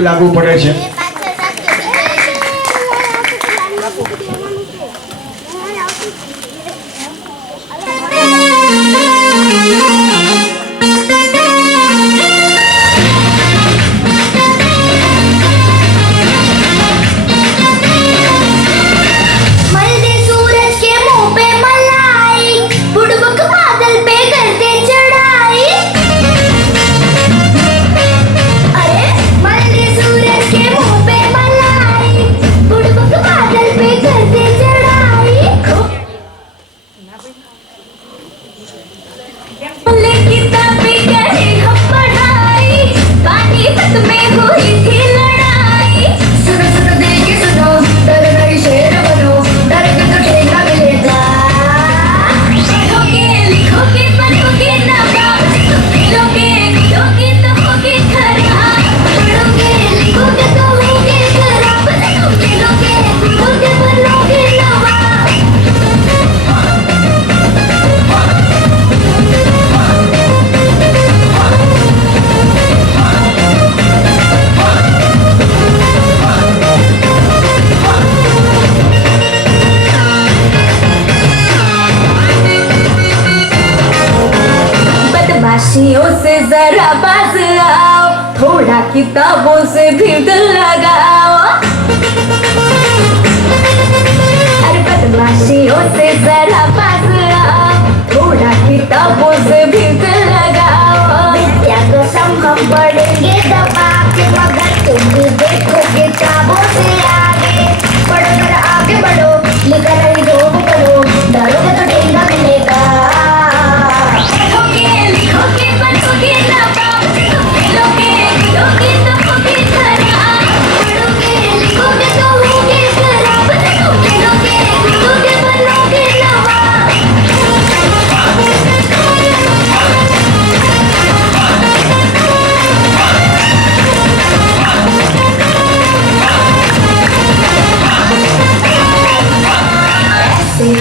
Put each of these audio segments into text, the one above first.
પણ લાગુ પડે છે. बदमाशियों से जरा बाज आओ, थोड़ा किताबों से भी दिल लगाओ। अरे बदमाशियों से जरा बाज आओ, थोड़ा किताबों से भी दिल लगाओ। विद्या को हम पढ़ेंगे दबा के, मगर तुम भी देखो किताबों से आगे। पढ़ो जरा आगे बढ़ो, लिखा नहीं जो पढ़ो, डरोगे तो ठेंगा मिलेगा।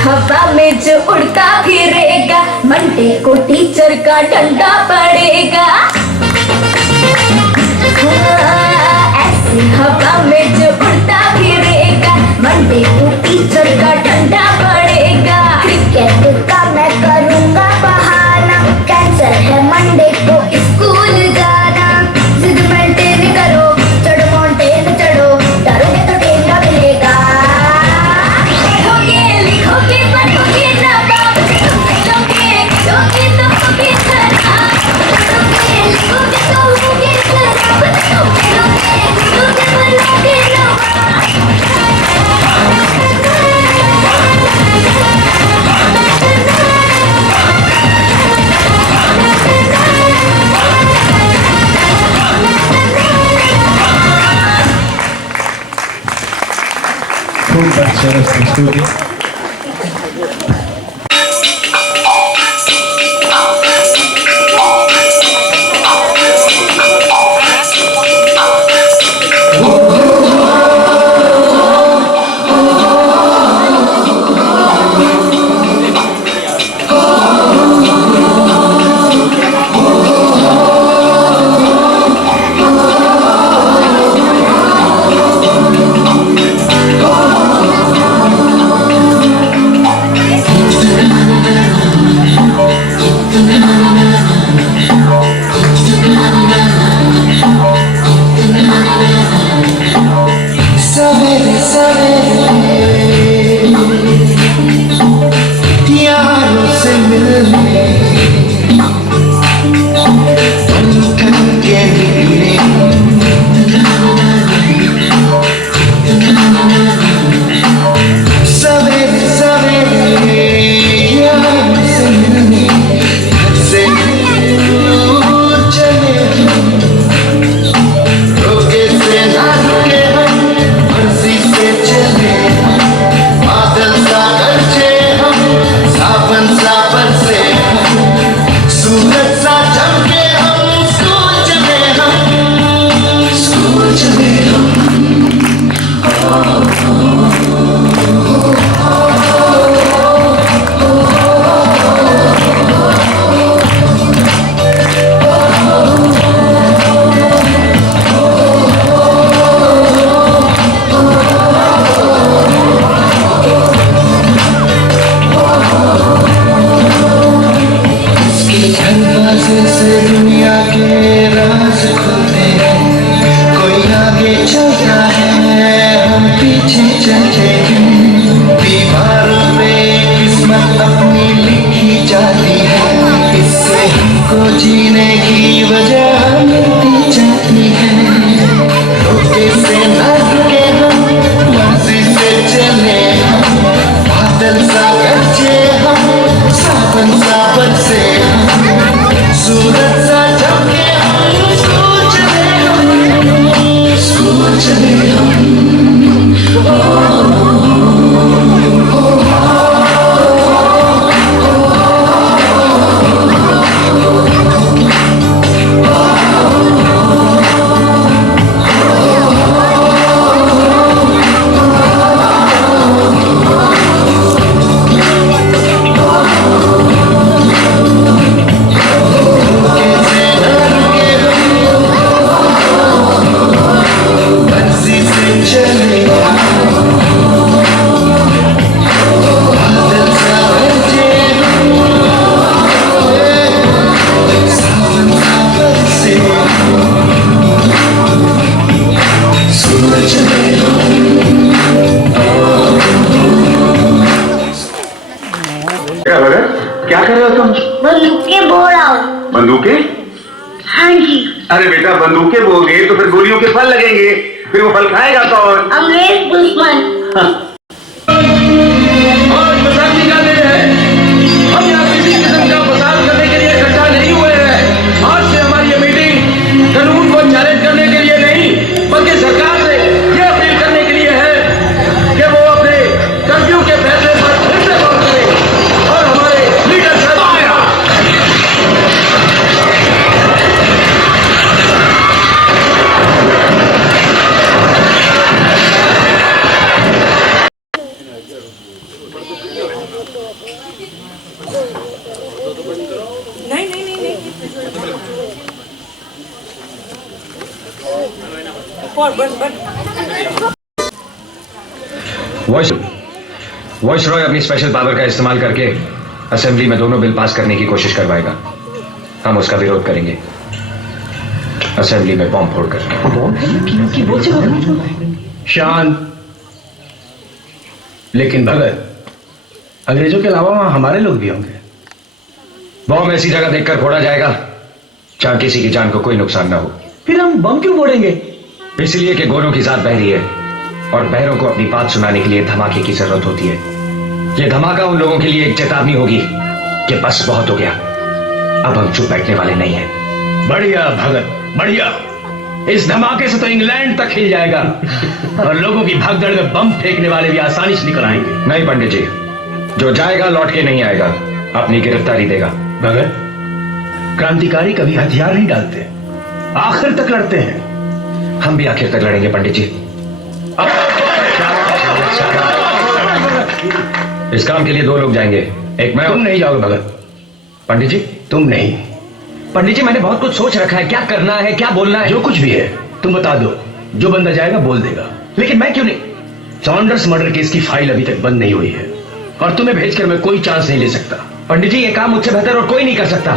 हवा में जो उड़ता फिरेगा, मंडे को टीचर का डंडा पड़ेगा। ऐसे हवा में जो उड़ता फिरेगा, मंडे को टीचर का डंडा पड़ेगा। क्रिकेट का मैं करूँगा बहाना, कैंसर है मंडे को स्कूल जाना। जिद मेंटेन करो, चढ़ो माउंटेन चढ़ो, डरोगे तो ठेंगा मिलेगा। ખૂબ સરસ પ્રસ્તુતિ. क्या भगत, क्या कर रहे हो तुम? बंदूकें बोल रहा हूँ। बंदूकें? हाँ जी। अरे बेटा, बंदूकें बोगे तो फिर गोलियों के फल लगेंगे, फिर वो फल खाएगा कौन? अंग्रेज दुश्मन। आज बैसाखी का दिन है। हम यहाँ किसी किस्म का फसाद करने के लिए इकट्ठा नहीं हुए हैं। आज से हमारी ये मीटिंग कानून को चैलेंज करने के लिए नहीं, बल्कि सरकार से ये अपील करने के लिए है कि वो अपने कर्फ्यू के फैसले पर फिर से गौर करें और हमारे लीडर साहब वॉइस रॉय अपनी स्पेशल पावर का इस्तेमाल करके असेंबली में दोनों बिल पास करने की कोशिश करवाएगा। हम उसका विरोध करेंगे, असेंबली में बॉम्ब फोड़कर। शांत। लेकिन भगत, अंग्रेजों के अलावा वहां हमारे लोग भी होंगे। बॉम्ब ऐसी जगह देखकर फोड़ा जाएगा जहां किसी की जान को कोई नुकसान ना हो। फिर हम बम क्यों फोड़ेंगे? इसलिए कि गोरों की जात बहरी है और बहरों को अपनी बात सुनाने के लिए धमाके की जरूरत होती है। यह धमाका उन लोगों के लिए एक चेतावनी होगी कि बस बहुत हो गया, अब हम चुप बैठने वाले नहीं हैं। बढ़िया भगत, बढ़िया। इस धमाके से तो इंग्लैंड तक हिल जाएगा और लोगों की भागदड़ में बम फेंकने वाले भी आसानी से निकल आएंगे। नहीं पंडित जी, जो जाएगा लौट के नहीं आएगा, अपनी गिरफ्तारी देगा। भगत, क्रांतिकारी कभी हथियार नहीं डालते, आखिर तक लड़ते हैं। हम भी आखिर तक लड़ेंगे पंडित जी। इस काम के लिए 2 लोग जाएंगे, एक मैं। तुम नहीं जाओगे भगत। पंडित जी? तुम नहीं। पंडित जी, मैंने बहुत कुछ सोच रखा है, क्या करना है, क्या बोलना है। जो कुछ भी है तुम बता दो, जो बंदा जाएगा बोल देगा। लेकिन मैं क्यों नहीं? सॉन्डर्स मर्डर केस की फाइल अभी तक बंद नहीं हुई है और तुम्हें भेजकर मैं कोई चांस नहीं ले सकता। पंडित जी, ये काम मुझसे बेहतर और कोई नहीं कर सकता।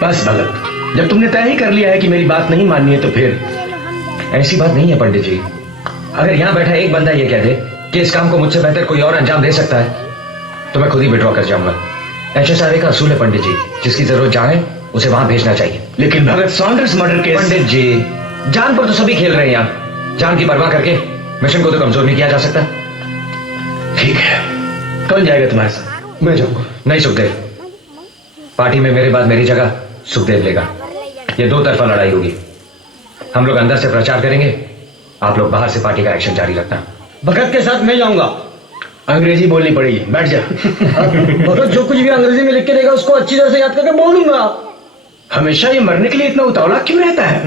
बस भगत, जब तुमने तय ही कर लिया है कि मेरी बात नहीं माननी है तो फिर। ऐसी बात नहीं है पंडित जी। अगर यहां बैठा एक बंदा ये कह दे कि इस काम को मुझसे बेहतर कोई और अंजाम दे सकता है, तो मैं खुद ही विड्रॉ कर जाऊंगा। HSRA का असूल है पंडित जी, जिसकी जरूरत जहां है उसे वहां भेजना चाहिए। लेकिन भगत, सॉन्डर्स मर्डर केस। पंडित जी, जान पर तो सभी खेल रहे हैं यहाँ। जान की परवाह करके मिशन को तो कमजोर नहीं किया जा सकता। ठीक है, कौन जाएगा तुम्हारे साथ? मैं जाऊंगा। नहीं सुखदेव, पार्टी में मेरे बाद मेरी जगह सुखदेव लेगा। ये 2 तरफा लड़ाई होगी। हम लोग अंदर से प्रचार करेंगे, आप लोग बाहर से पार्टी का एक्शन जारी रखना। भगत के साथ मैं जाऊंगा। अंग्रेजी बोलनी पड़ेगी, बैठ जा। भगत, जो कुछ भी अंग्रेजी में लिख के देगा उसको अच्छी तरह से याद करके बोल दूंगा। हमेशा ये मरने के लिए इतना उतावला क्यों रहता है?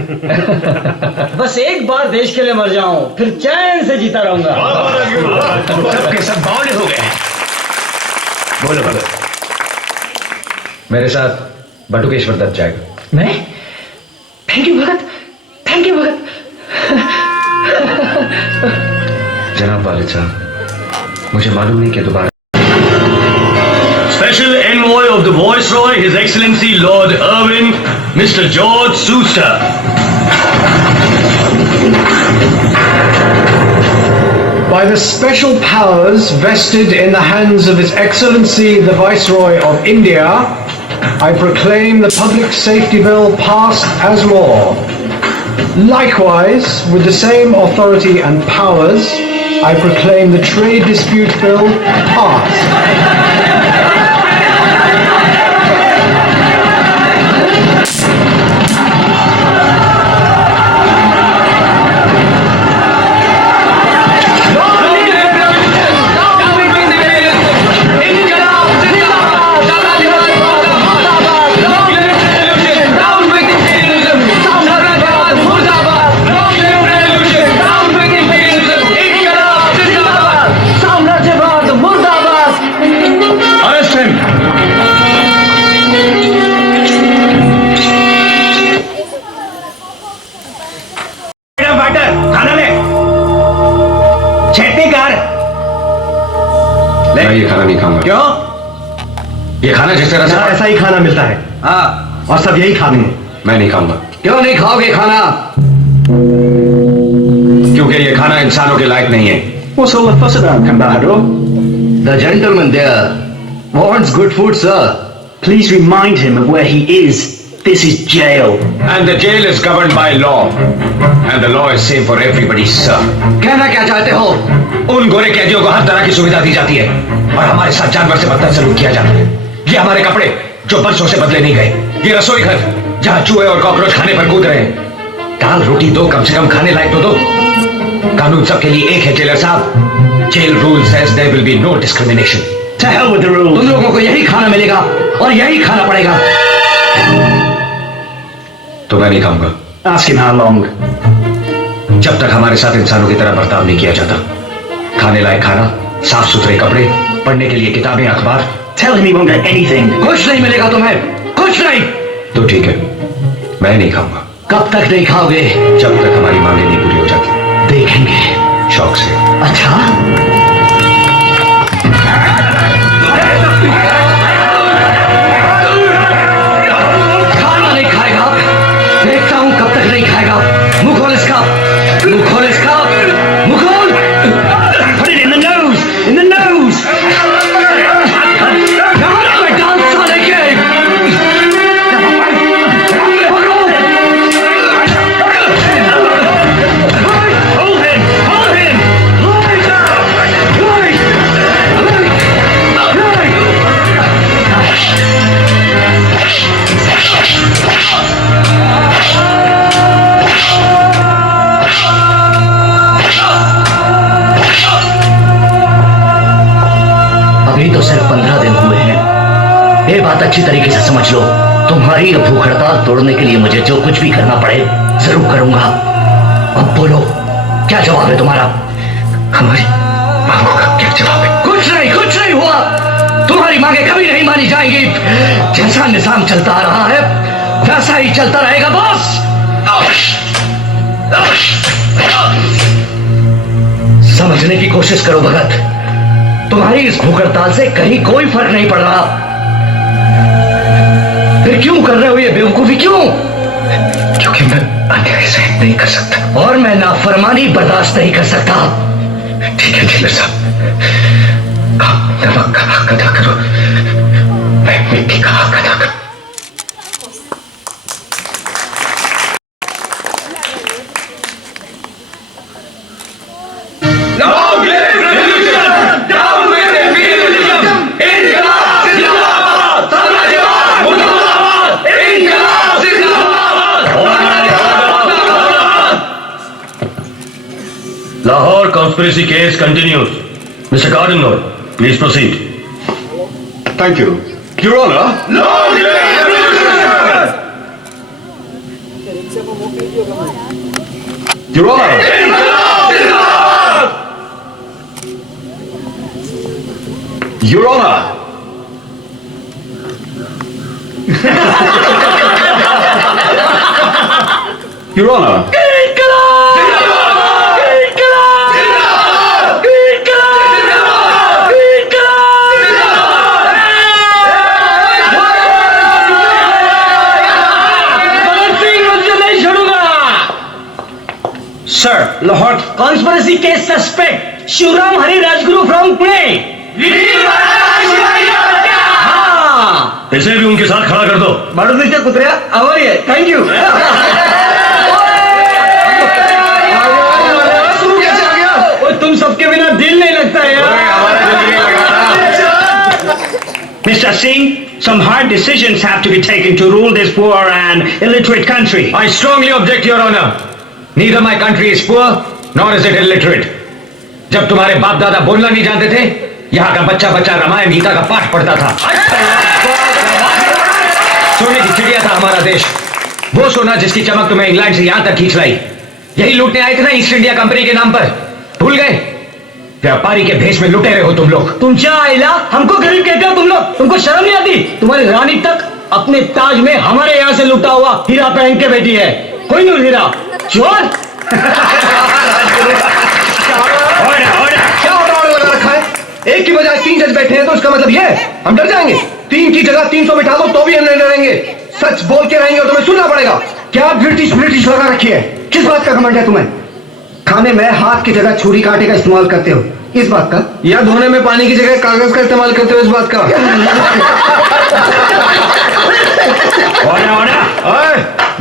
बस एक बार देश के लिए मर जाऊं, फिर चैन से जीता रहूंगा। सबके सब बावले हो गए। बोलो भगत। मेरे साथ बटुकेश्वर दत्त जाएगा। मैं? Thank you Bhagat, thank you Bhagat. जनाब वालिद साहब, मुझे मालूम नहीं कि दोबारा। Special Envoy of the Viceroy, His Excellency Lord Irwin, Mr. George Schuster. By the special powers vested in the hands of His Excellency the Viceroy of India, I proclaim the Public Safety Bill passed as law. Likewise, with the same authority and powers, I proclaim the Trade Dispute Bill passed. Water, खाना ले। चटनी कर। मैं ये खाना नहीं खाऊंगा। क्यों? ये खाना जिस तरह से ऐसा ही खाना मिलता है हाँ, और सब यही खाएंगे। मैं नहीं खाऊंगा, क्यों नहीं खाओगे खाना? क्योंकि ये खाना इंसानों के लायक नहीं है। What's all the fuss about, Cambarador? The gentleman there wants good food, sir. Please remind him of where he is. This is jail. And the jail is governed by law. And the law is same for everybody, sir. कहना क्या चाहते हो? उन गोरे कैदियों को हर तरह की सुविधा दी जाती है और हमारे साथ जानवर से बदतर सलूक किया जाता है। ये हमारे कपड़े जो बरसों से बदले नहीं गए, ये रसोई घर जहां चूहे और कॉकरोच खाने पर कूद रहे हैं। दाल रोटी दो, कम से कम खाने लायक तो दो। कानून सबके लिए एक है जेलर साहब। Jail rule says there will be no discrimination. To hell with the rules. तुम लोगों को यही खाना मिलेगा और यही खाना पड़ेगा। तो मैं नहीं खाऊंगा Ask him how long. जब तक हमारे साथ इंसानों की तरह बर्ताव नहीं किया जाता। खाने लायक खाना, साफ सुथरे कपड़े, पढ़ने के लिए किताबें, अखबार। Tell him he won't get anything. कुछ नहीं मिलेगा तुम्हें, कुछ नहीं। तो ठीक है, मैं नहीं खाऊंगा कब तक नहीं खाओगे? जब तक हमारी मांगे नहीं पूरी हो जाती। देखेंगे। शौक से। अच्छा, खाना नहीं खाएगा? देखता हूं कब तक नहीं खाएगा। मुंह खोल इसका, मुंह खोल इसका, मुंह खोल। Put it in the nose. In the nose. मैं डांस साले के। Hold him. Hold him. अभी तो सिर्फ 15 दिन हुए हैं। ये बात अच्छी तरीके से समझ लो। तुम्हारी ये भूख हड़ताल तोड़ने के लिए मुझे जो कुछ भी करना पड़े जरूर करूंगा। अब बोलो, क्या जवाब है तुम्हारा? हमारी मांगों का क्या जवाब है? कुछ नहीं हुआ। तुम्हारी मांगे कभी नहीं मानी जाएंगी। जैसा निजाम चलता आ रहा है वैसा ही चलता रहेगा बॉस। समझने की कोशिश करो भगत, तुम्हारी इस भूख हड़ताल से कहीं कोई फर्क नहीं पड़ रहा। फिर क्यों कर रहे हो ये बेवकूफी, क्यों? क्योंकि मैं अन्याय सहन नहीं कर सकता और मैं नाफरमानी बर्दाश्त नहीं कर सकता। ठीक है जेलर साहब, आप नमक का हक अदा करो, मैं मिट्टी का हक अदा करूं। Lahore conspiracy case continues. Mr. Cardinal, please proceed. Thank you. Your Honor. Your Honor. Your Honor. Your Honor. Sir, Lahore conspiracy case suspect Shivram Hari Rajguru from Pune. हाँ, इसे भी उनके साथ खड़ा कर दो। बड़ो नीचे कुतरिया, आवाज है। Thank you. तुम सबके बिना दिल नहीं लगता है यार। Mr. Singh, some hard decisions have to be taken to rule this poor and illiterate country. I strongly object, Your Honor. Neither my country is poor, nor is it illiterate. जब तुम्हारे बाप दादा बोलना नहीं जानते थे, यहाँ का बच्चा बच्चा रामायण गीता का पाठ पढ़ता था। सोने की चिड़िया था हमारा देश, वो सोना जिसकी चमक तुम्हें इंग्लैंड से यहाँ तक खींच लाई। यही लूटने आए थे ना ईस्ट इंडिया कंपनी के नाम पर, भूल गए? व्यापारी के भेष में लुटे रहे हो तुम लोग। तुमच्या आईला हमको गरीब कहते हो तुम लोग? तुमको शर्म नहीं आती? तुम्हारी रानी तक अपने ताज में हमारे यहाँ से लुटा हुआ हीरा पहन के बैठी है। कोई नहीं हीरा, चोर। क्या ऑर्डर लगा रखा है? एक की बजाय 3 जज बैठे हैं तो इसका मतलब ये है हम डर जाएंगे? 3 की जगह 300 बिठा दो तो भी हम नहीं डरेंगे। सच बोल के रहेंगे और तुम्हें सुनना पड़ेगा। क्या ब्रिटिश लगा रखी है? किस बात का घमंड है तुम्हें? खाने में हाथ की जगह छुरी कांटे का इस्तेमाल करते हो, इस बात का? या धोने में पानी की जगह कागज का इस्तेमाल करते हो, इस बात का?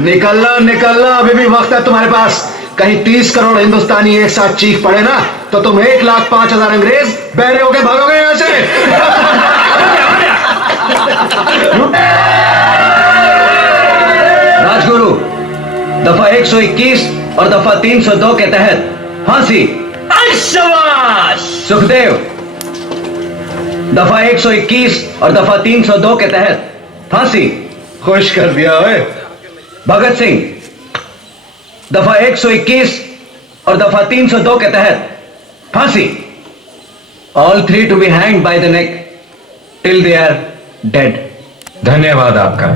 निकलना अभी भी वक्त है तुम्हारे पास। कहीं 30 करोड़ हिंदुस्तानी एक साथ चीख पड़े ना तो तुम 1,05,000 अंग्रेज बहरे होके भागोगे यहां से। राजगुरु, दफा 121 और दफा 302 के तहत फांसी। सुखदेव, दफा 121 और दफा 302 के तहत फांसी। खुश कर दिया है। भगत सिंह, दफा 121 और दफा 302 के तहत फांसी। All 3 to be hanged by the neck till they are dead. धन्यवाद आपका।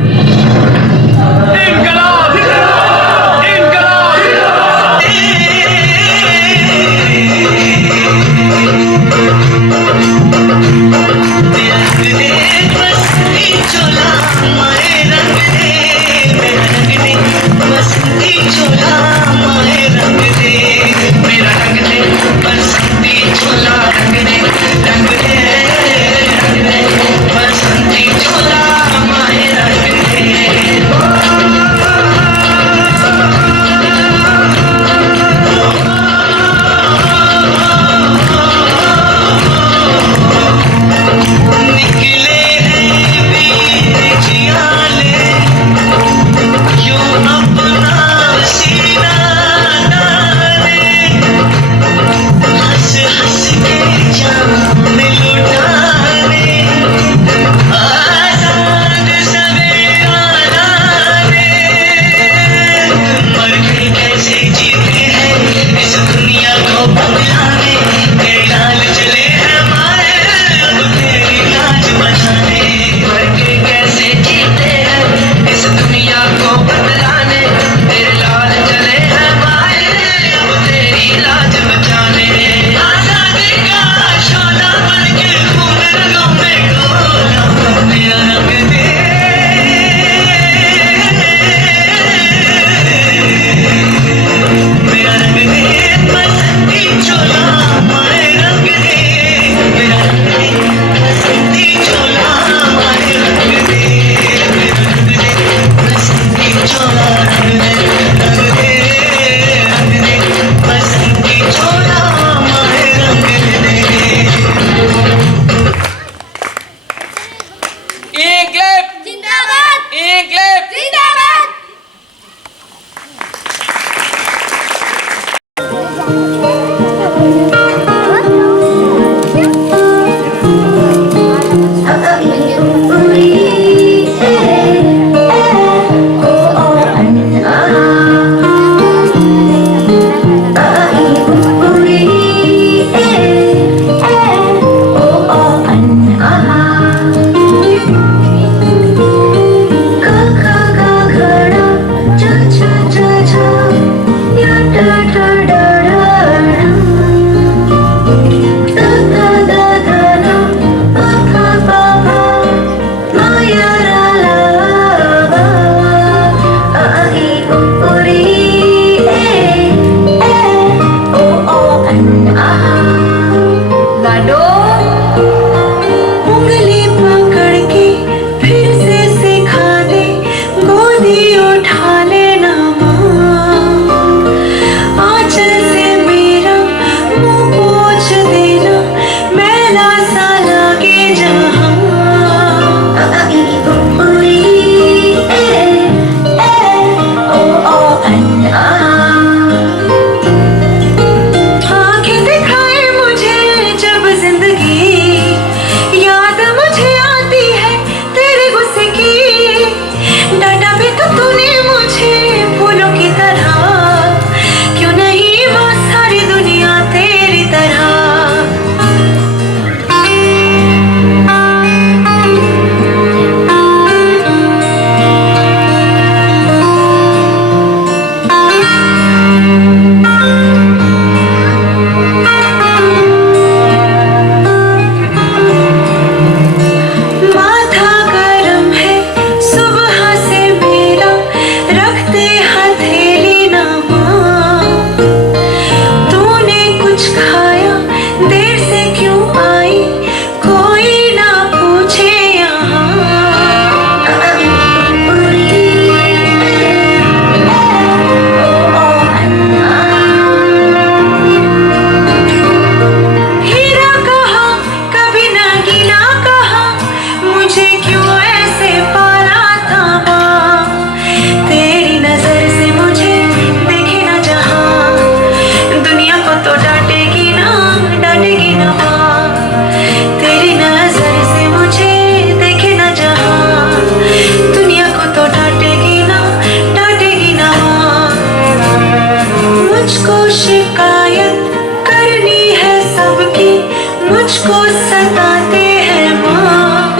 मुझको सताते हैं माँ,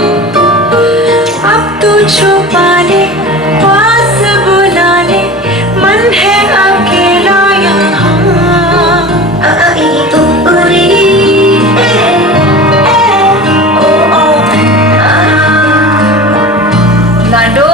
अब तू छुपा ले, पास बुला ले, मन है अकेला यहाँ। लाडो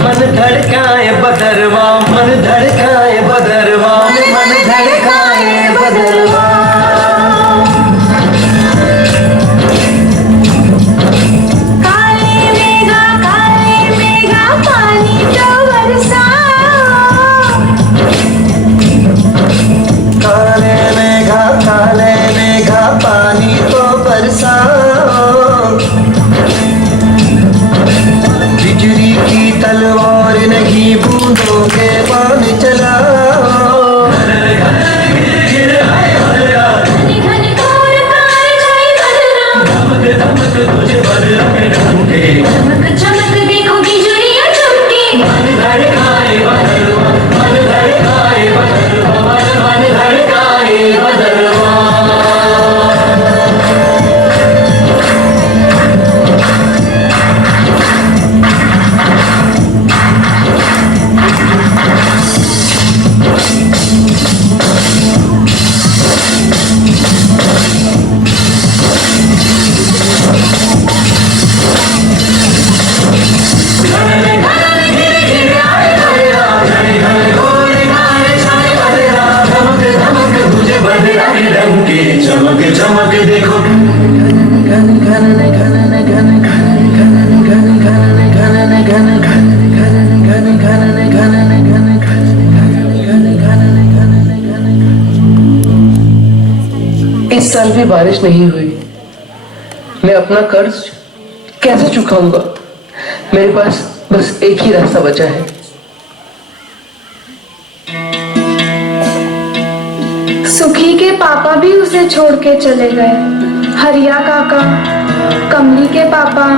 मन धड़काए बदरवा, मन धड़काए बदरवा, मन धड़काए बदरवा। काले मेघा पानी तो बरसा, साल भी बारिश नहीं हुई। मैं अपना कर्ज कैसे चुकाऊंगा? मेरे पास बस एक ही रास्ता बचा है। सुखी के पापा भी उसे छोड़ के चले गए। हरिया काका, कमली के पापा,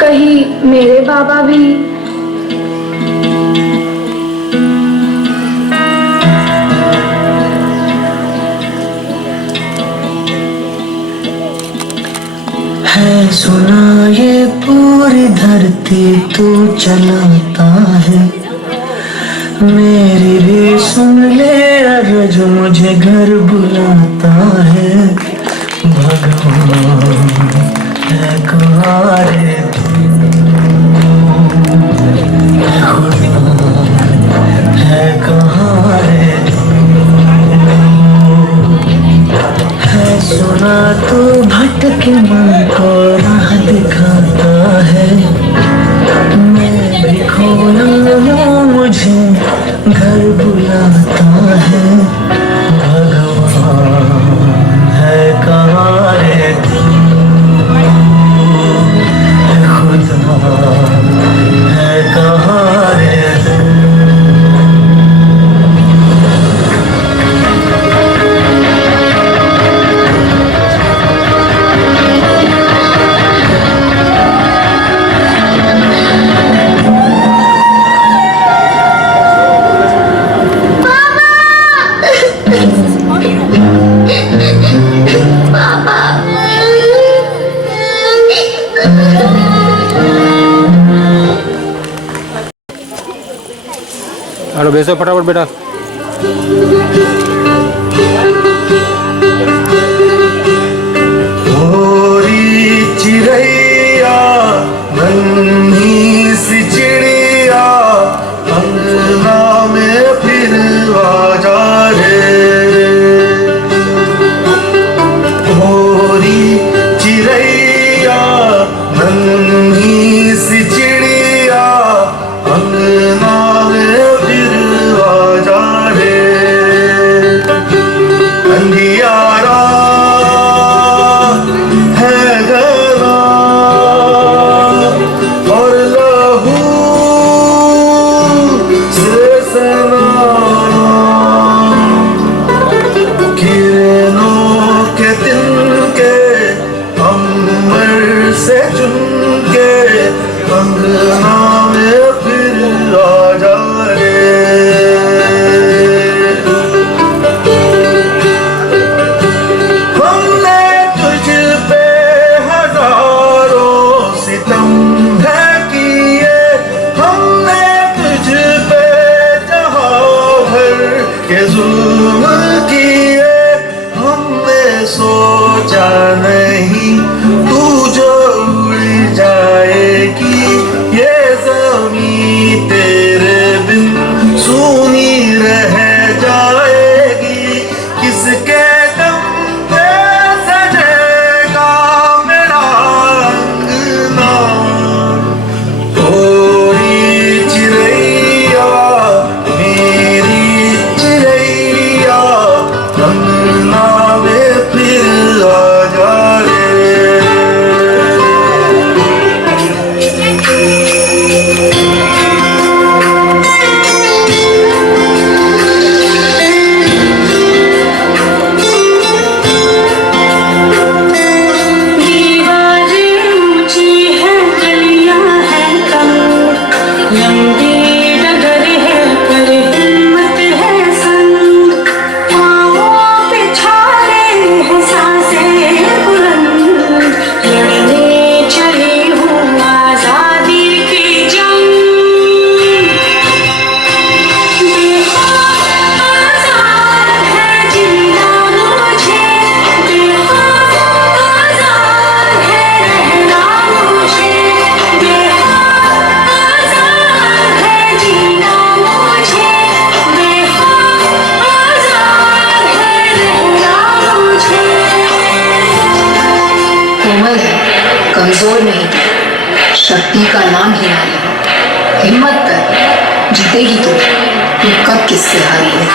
कहीं मेरे बाबा भी। है सुना ये पूरी धरती तू चलाता है, मेरी भी सुन ले अगर जो मुझे घर बुलाता है। भगवान है कहाँ रे तू, खुदा है कहाँ रे तू, है सुना तू भटके मन को राह दिखाता है, मैं भी खोया हूँ मुझे घर बुलाता है। भगवान है कहाँ रे तू, खुदा है कहाँ रे तू। हेलो बेचो फटाफट बेटा। चिड़ैया नन्ही सी चिड़िया अंगना में फिर आ जा रे, भोरी चिड़ैया नन्ही सी चिड़िया अंगना में फिर आ जा रे। अंधियारा है घना और लहू से सना, किरणों के तिनके अंबर से चुनके अंगना में फिर आ जा रे। हमने तुझ पे हजारों सितम है किए, हमने तुझ पे जहां भर के जुल्म किए, हमने सोचा नहीं तू जो उड़ जाएगी, ये ज़मीं तेरे बिन सूनी रह जाएगी। किसके दम पे सजेगा मेरा अंगना, कोई चिड़ैया मेरी चिड़ैया अंगना में फिर आ जा रे। दीवारें ऊंची हैं, गलियां हैं तंग, लंबी डगर है पर हिम्मत है संग, पाँवों पे छाले हैं सांसें बुलंद, लड़ने चली हूँ आजादी की जंग। आजाद है जीना मुझे, आजाद है रहना मुझे, आजाद है जीना मुझे, आजाद है रहना मुझे। कोमल है, कमजोर नहीं, शक्ति का नाम ही नारी है। हिम्मत कर, जीतेगी तू कब किससे हारी है।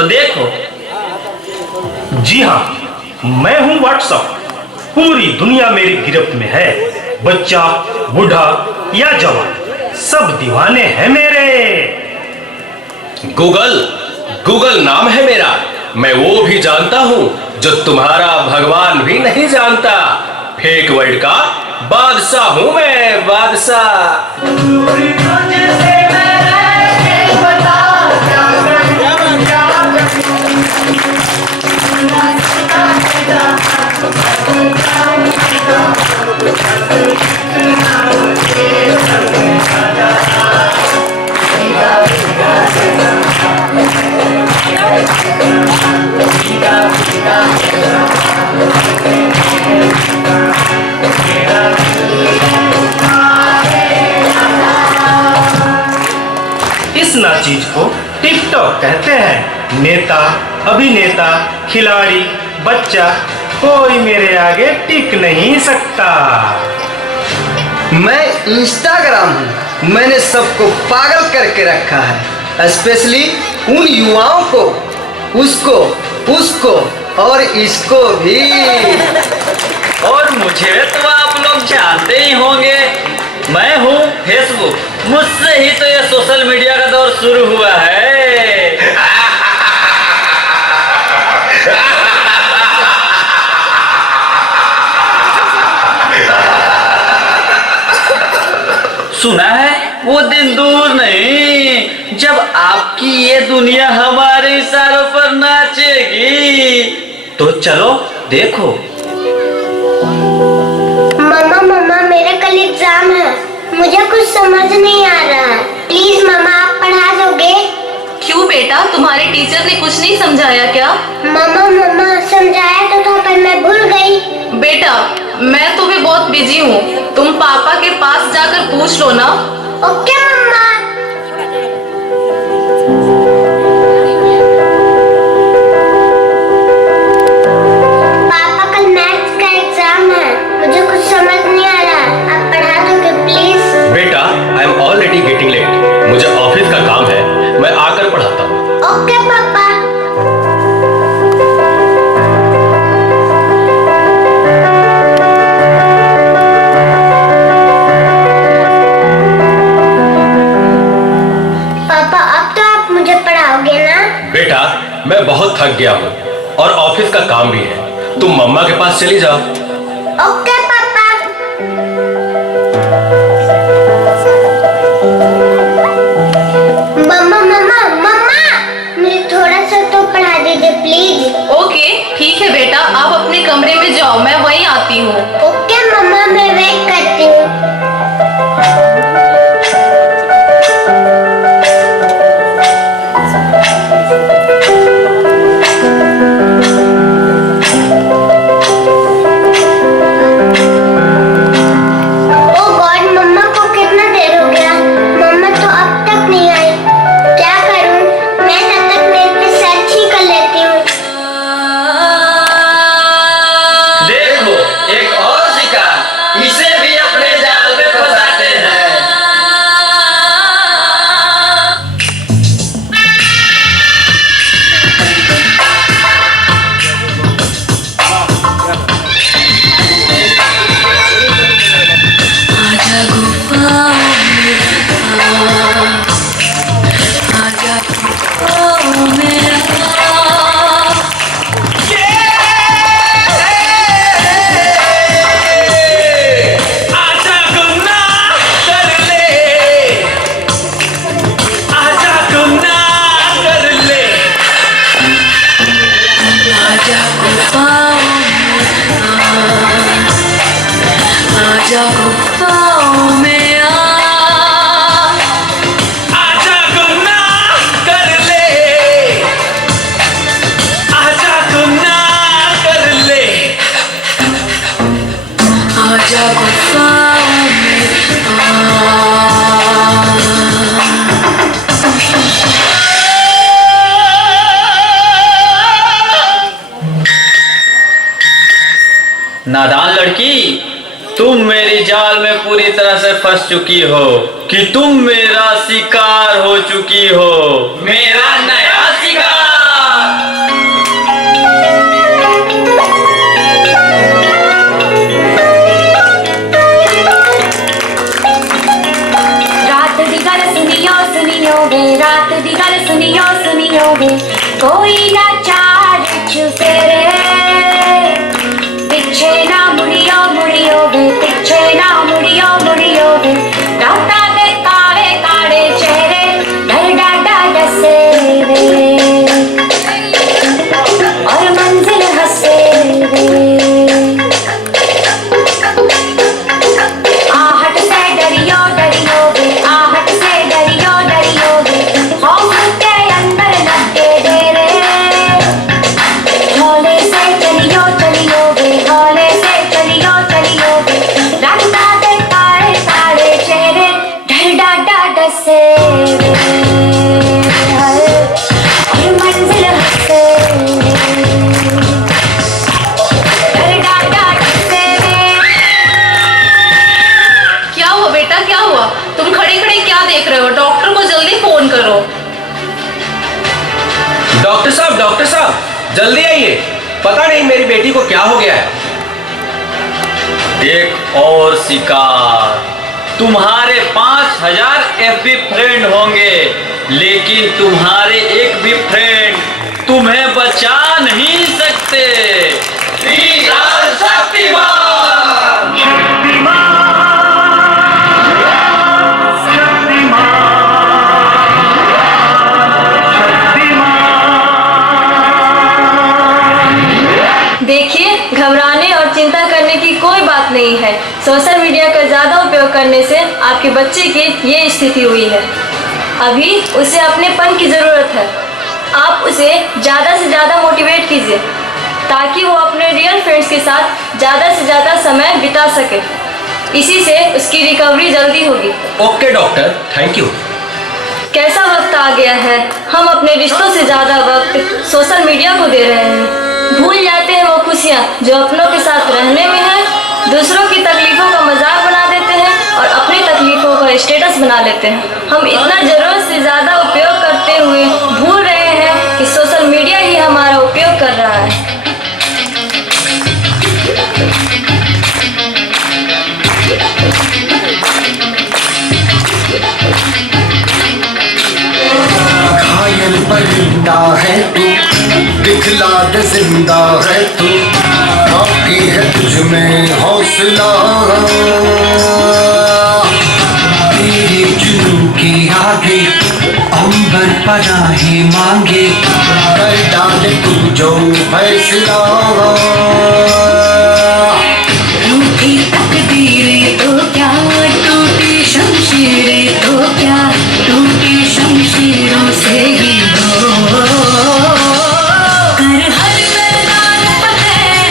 तो देखो। जी हाँ, मैं हूँ व्हाट्सएप। पूरी दुनिया मेरी गिरफ्त में है। बच्चा, बूढ़ा या जवान, सब दीवाने हैं मेरे। गूगल नाम है मेरा। मैं वो भी जानता हूँ जो तुम्हारा भगवान भी नहीं जानता। फेक वर्ल्ड का बादशाह हूँ मैं, बादशाह। इस नाचीज को टिकटॉक कहते हैं। नेता, अभिनेता, खिलाड़ी, बच्चा, कोई मेरे आगे टिक नहीं सकता। मैं इंस्टाग्राम हूँ। मैंने सबको पागल करके रखा है, स्पेशली उन युवाओं को, उसको और इसको भी। और मुझे तो आप लोग जानते ही होंगे, मैं हूँ फेसबुक। मुझसे ही तो ये सोशल मीडिया का दौर शुरू हुआ है। सुना है वो दिन दूर नहीं जब आपकी ये दुनिया हमारे इशारों पर नाचेगी। तो चलो देखो। मम्मा मेरा कल एग्जाम है, मुझे कुछ समझ नहीं आ रहा है। प्लीज मम्मा आप पढ़ा दोगे? क्यों बेटा, तुम्हारे टीचर ने कुछ नहीं समझाया क्या? मम्मा समझाया तो था पर मैं भूल गई। बेटा मैं तो भी बहुत बिजी हूँ, तुम पापा के पास जाकर पूछ लो ना। ओके मम्मा। पापा कल मैथ्स का एग्जाम है, मुझे कुछ समझ नहीं आ रहा, आप पढ़ा दोगे प्लीज? बेटा I am already getting late, मुझे ऑफिस का काम है, मैं आकर पढ़ाता हूँ। ओके पापा। बेटा मैं बहुत थक गया हूँ और ऑफिस का काम भी है, तुम मम्मा के पास चली जाओ। ओके पापा। मम्मा मुझे थोड़ा सा तो पढ़ा दीजिए प्लीज। ओके ठीक है बेटा, आप अपने कमरे में जाओ, मैं वहीं आती हूँ। ओके मम्मा, मैं वेट करती हूँ। नादान लड़की, तुम मेरी जाल में पूरी तरह से फंस चुकी हो कि तुम मेरा शिकार हो चुकी हो। मेरा नया शिकार। चलियो चलियो वे हौले से चलियो चलियो वे रास्ता दिखाए सारे चेहरे डर डर से हर मंजिल हंसे डर डर से। क्या हुआ बेटा, क्या हुआ? तुम खड़े खड़े क्या देख रहे हो? डॉक्टर को जल्दी फोन करो। डॉक्टर साहब जल्दी आइए, पता नहीं मेरी बेटी को क्या हो गया है। एक और शिकार। तुम्हारे 5000 FB फ्रेंड होंगे, लेकिन तुम्हारे एक भी फ्रेंड तुम्हें बचा नहीं सकते। देखिए, घबराने और चिंता करने की कोई बात नहीं है। सोशल मीडिया का ज़्यादा उपयोग करने से आपके बच्चे की ये स्थिति हुई है। अभी उसे अपनेपन की ज़रूरत है। आप उसे ज़्यादा से ज़्यादा मोटिवेट कीजिए ताकि वो अपने रियल फ्रेंड्स के साथ ज़्यादा से ज़्यादा समय बिता सके। इसी से उसकी रिकवरी जल्दी होगी। Okay doctor, thank you. कैसा वक्त आ गया है, हम अपने रिश्तों से ज़्यादा वक्त सोशल मीडिया को दे रहे हैं। भूल जाते हैं वो खुशियाँ जो अपनों के साथ रहने में है। दूसरों की तकलीफों का मजाक बना देते हैं और अपनी तकलीफों का स्टेटस बना लेते हैं। हम इतना ज़रूरत से ज़्यादा उपयोग करते हुए भूल रहे हैं कि सोशल मीडिया ही हमारा उपयोग कर रहा है। घायल परिंदा है तू, दिखला दे जिंदा है तू, बाकी है तुझ में हौसला। तेरे जुनून के आगे अंबर पनाहे मांगे, कर डाले तू जो फैसला। रूठी तकदीरें तो क्या, टूटी शमशीरें तो क्या, टूटी शमशीरों से ही हो। कर हर मैदान फतेह,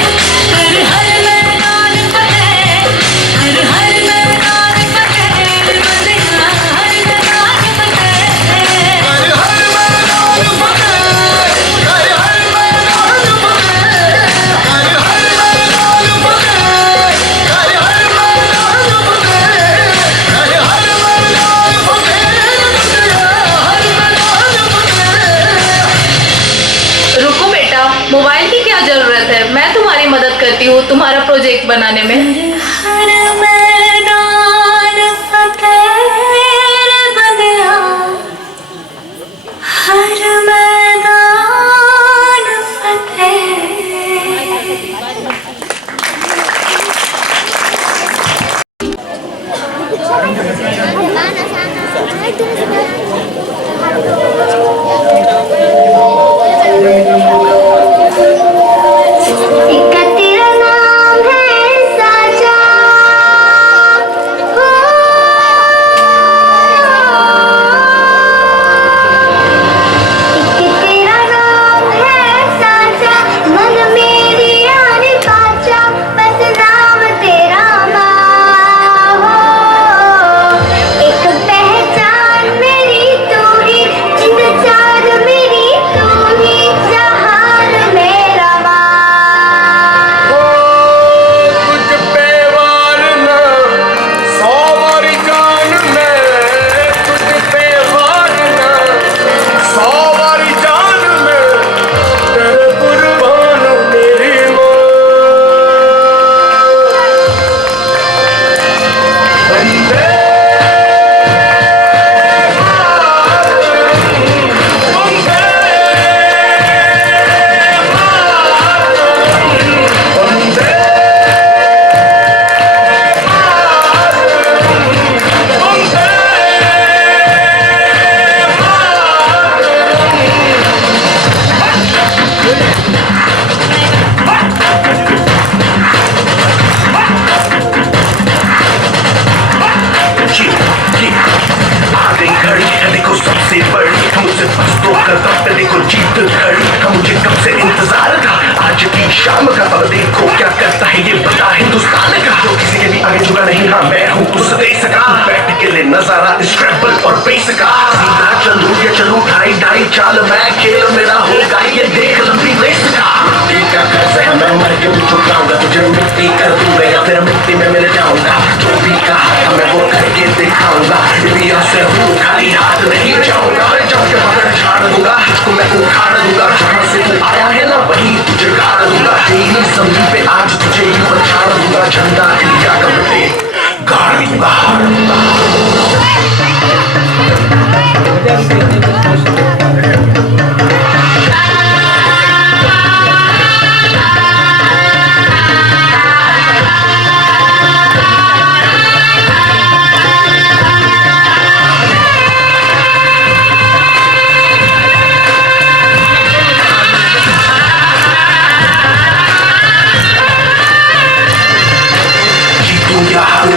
कर हर मैदान फतेह, कर हर मैदान फतेह, बंदिया हर मैदान फतेह, कर हर मैदान फतेह, कर हर मैदान फतेह, कर हर मैदान फतेह, कर हर मैदान फतेह, कर हर मैदान फतेह, हर मैदान फतेह। रुको बेटा, मोबाइल की क्या जरूरत है? मैं तुम्हारी मदद करती हूँ तुम्हारा प्रोजेक्ट बनाने में। हर मैदान फतेह बंदिया, हर मैदान फतेह। इक्का तेरा नाम है साजा, हो इक्का तेरा नाम है साजा, मन मेरी आने आज की शाम का अब देखो क्या करता है ये बता हिंदुस्तान का, जो किसी के भी आगे झुका नहीं। हाँ मैं हूँ उस देश का, बैठ के ले नजारा इस ट्रैपल और बेस का। सीधा चलूं या चलूं ढाई ढाई चाल, मैं खेल मेरा होगा ये देख लंबी रेस का। मिट्टी का कर्ज है मैं मर के भी चुकाऊंगा, तुझे मिट्टी कर दूंगा या फिर मिट्टी में मिल जाऊंगा। जो भी कहा था मैं वो करके दिखाऊंगा, इंडिया से हूँ खाली हाथ नहीं जाऊंगा। मैं जब के पकड़ झाड़ दूंगा, तुझको मैं उखाड़ दूंगा। जहाँ से तू आया है ना वही तुझे गाड़ दूंगा। तेरी जमीन पे आज तुझे यूं छाड़ दूंगा, झंडा इंडिया का मिटे गाड़ दूंगा।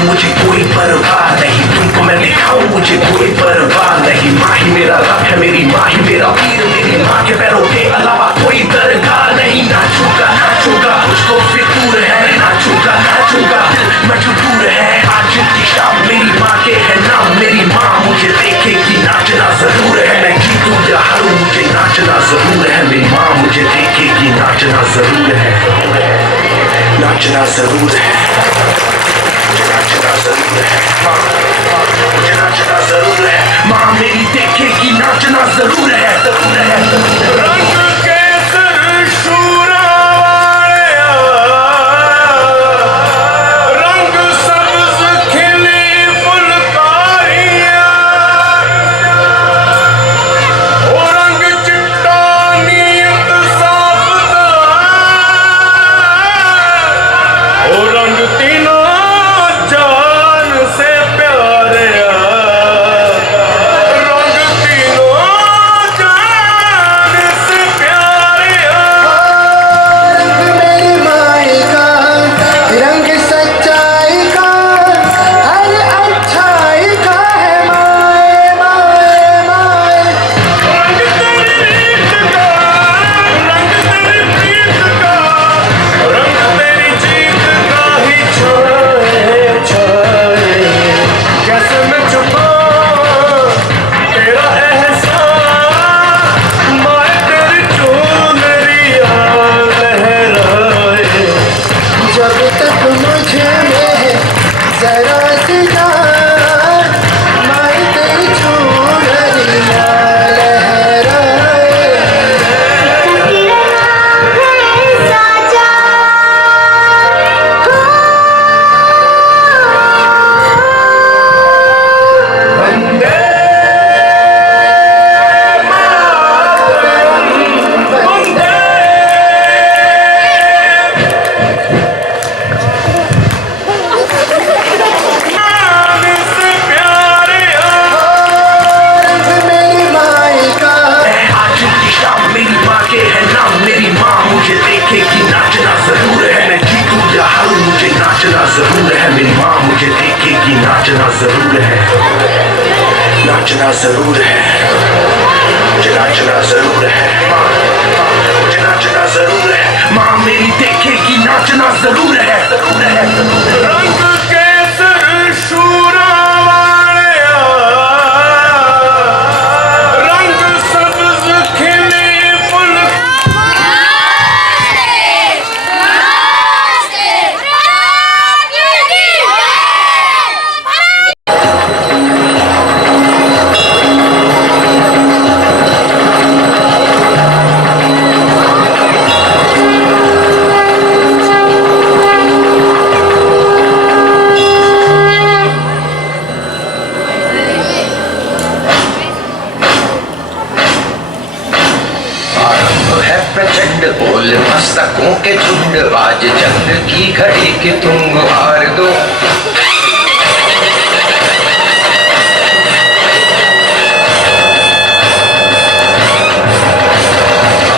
मुझे कोई परवाह नहीं, तुमको मैं दिखाऊं मुझे कोई परवाह नहीं। माँ ही मेरा रब है, मेरी माँ ही मेरा वीर, मेरी माँ के पैरों के अलावा कोई दरगाह नहीं। नाचूंगा नाचूंगा मुझको फितूर है, नाचूंगा नाचूंगा मजबूर है। आज की शाम मेरी माँ के है नाम, मेरी माँ मुझे देखेगी नाचना जरूर है। मैं जीतूं या हारूं मुझे नाचना जरूर है, मेरी माँ मुझे देखेगी नाचना जरूर है, नाचना जरूर है, नाचना जरूर है। मुझे नाचना जरूर है, माँ मेरी देखेगी नाचना जरूर है, जरूर है। रंग केसर शूरा वाले, रंग सब्ज खिली फुलकारियां, ओ रंग चिट्टा नीयत साबता, ओ रंग तीनों जान से प्यारे, रंग तीनों जान से प्यारे। रंग मेरी माई का, रंग सच्चाई का, हर अच्छाई का है माए माए माए। रंग तेरी रीत का, रंग तेरी प्रीत का, रंग तेरी जीत का ही छाए छाए। कैसे मैं छुपाऊं तेरा एहसास, माए तेरी चुनरिया लहराए। जब तक मुझे में जरा सी जान, माई तेरी चूड़ियां लहराए। वंदे मातरम, वंदे जान से प्यारे। रंग मेरी माई का, आज की शाम मेरी माँ के है नाम, मेरी माँ मुझे देखेगी नाचना जरूर है। मैं जीतूं या हारूं मुझे नाचना जरूर है, मेरी माँ मुझे देखेगी नाचना जरूर है, नाचना जरूर है, मुझे नाचना जरूर है। माँ मुझे नाचना जरूर है, माँ मेरी देखेगी नाचना जरूर है, जरूर है, जरूर है। रंग केसर शूरा वाले, रंग सब्ज खिली फुल। आरंभ है प्रचंड बोल मस्तकों के झुंड, आज जंग की घड़ी के तुम गुहार दो।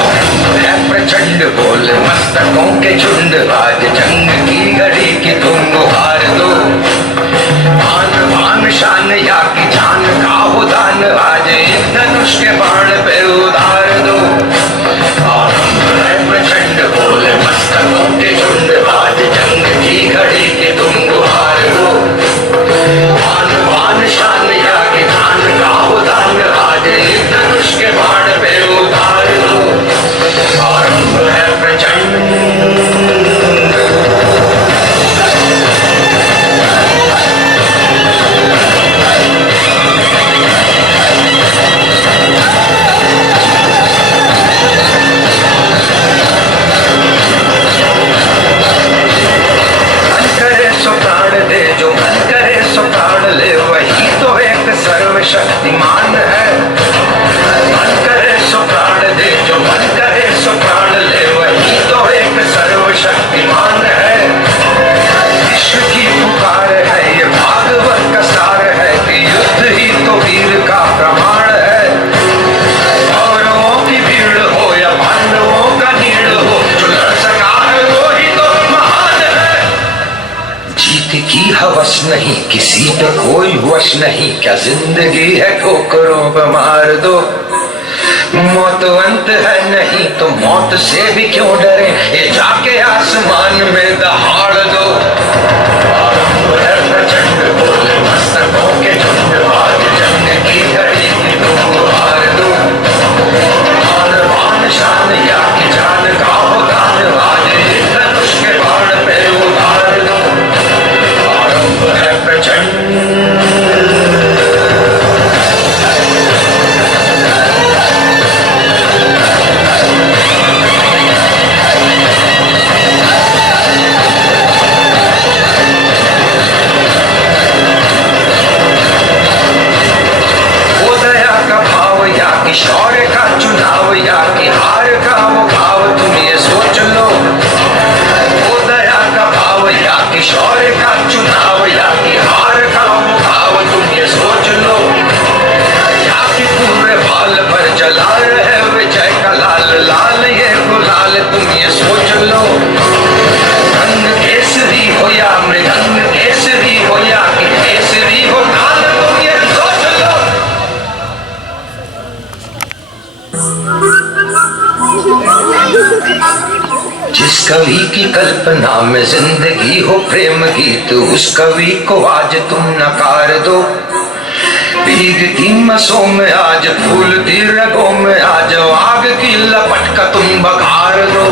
आरंभ है प्रचंड बोल मस्तकों के झुंड, आज जंग की घड़ी के तुम गुहार दो। आन बान शान या की जान का हो दान, आज इन धनुष के बाण पे उधार दो। आरंभ है प्रचंड बोल हवस नहीं, किसी पे कोई वश नहीं, क्या जिंदगी है ठोकरों पे मार दो। मौत अंत है नहीं तो मौत से भी क्यों डरे, ये जाके आसमान में दहाड़ दो। आरंभ है प्रचंड बोले मस्तकों के झुंड, आज जंग की घड़ी तुम हार दो। मान मान शान या की जान का हो दान, आज धनुष के बाण पे उतार दो। आरंभ है प्रचंड शौर्य का चुनाव या कि हार का वो भाव, तुम ये सोच लो। वो दया का भाव या कि शौर्य का चुनाव या कि हार का वो भाव, तुम ये सोच लो। या कि पूरे बाल पर जला रहे विजय का लाल लाल ये गुलाल, तुम ये सोच लो। रंग केसरी हो या मृदंग केसरी हो या कि केसरी हो लाल, तुम ये सोच लो। जिस कवि की कल्पना में जिंदगी हो प्रेम गीत, उस कवि को आज तुम नकार दो। भीगती मसों में आज फूलती रगों में आज आग की लपट का तुम बघार दो।